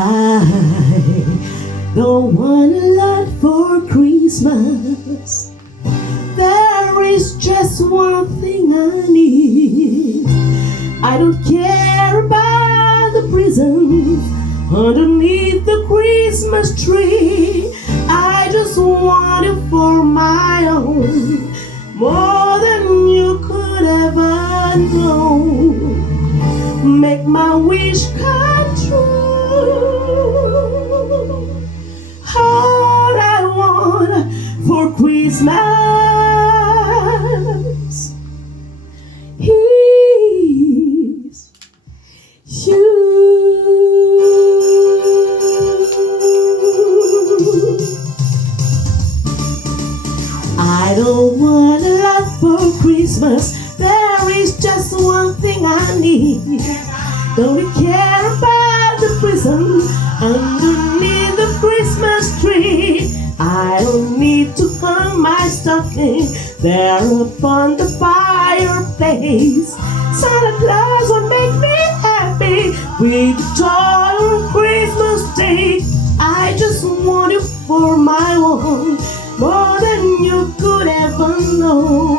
I don't want a lot for Christmas. There is just one thing I need. I don't care about the presents underneath the Christmas tree. I just want it for my own, more than you could ever know. Make my wish come true. All I want for Christmas is you. I don't want a lot for Christmas. There is just one thing I need. Don't care about the present underneath the Christmas tree. I don't need to hang my stocking there upon the fireplace. Santa Claus will make me happy with the toy on Christmas Day. I just want you for my own, more than you could ever know.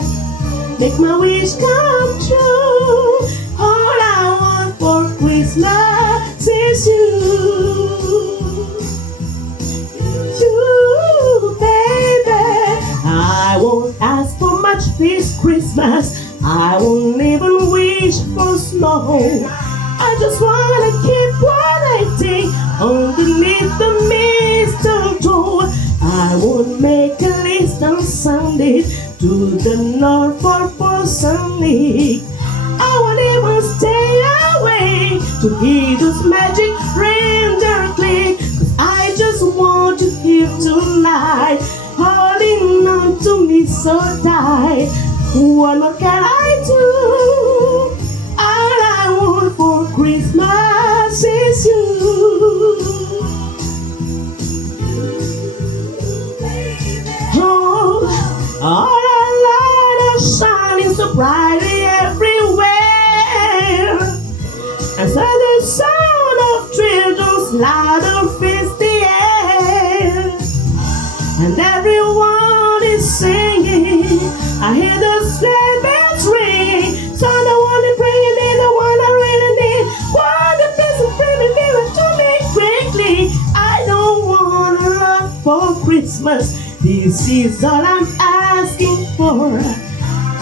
Make my wish come true. All I want for Christmas is you. You, baby. I won't ask for much this Christmas. I won't even wish for snow. I just wanna keep waiting underneath the mistletoe. I won't make a list on Sunday to the North for Sunday. I won't even stay away to hear those magic reindeer click. 'Cause I just want you here tonight, holding on to me so tight. What more can I do? All I want for Christmas is you. Oh, all our light is shining so brightly everywhere, and so the sound of children's louder fills the air, and everyone is singing. I hear the sleigh bells ring. So the one that bringing me the one I really need. One that doesn't bring me nearer to me quickly. I don't want a lot for Christmas. This is all I'm asking for.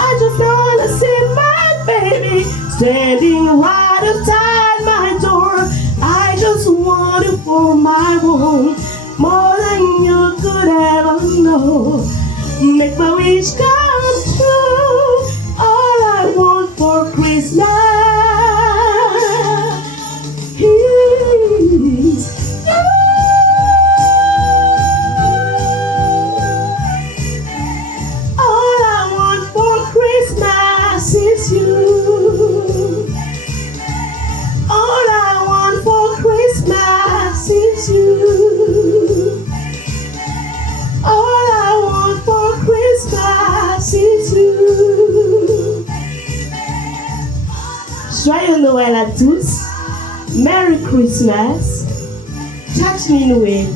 I just wanna see my baby standing right outside my door. I just want it for my own, more than you could ever know. Make my wish come true. All I want for Christmas is you. All I want for Christmas is you. All I want for Christmas is you. All I want for Christmas is you. Joyeux Noël à tous. Merry Christmas. Touch me in the wind.